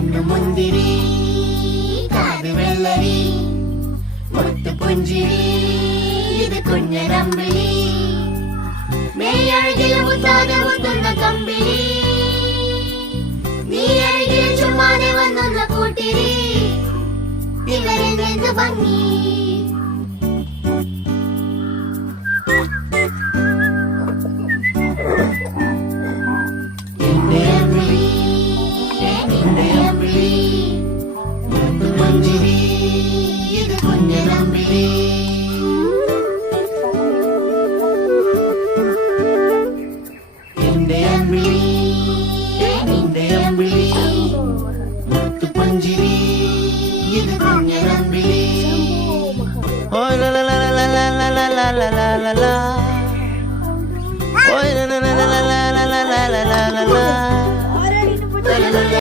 കണ്ണു മുന്തിരി കാത് വെള്ളരി മുത്തു പുഞ്ചിരി ഇത് കുഞ്ഞനമ്പിളി മെയ്യഴകില് മുത്താതെ മുത്തുന്ന കമ്പിളി നീ അഴകില് ചുമ്മാതെ വന്നൊന്ന കൂട്ടിരി ഇവരിൽ നിന്ന് ഭംഗി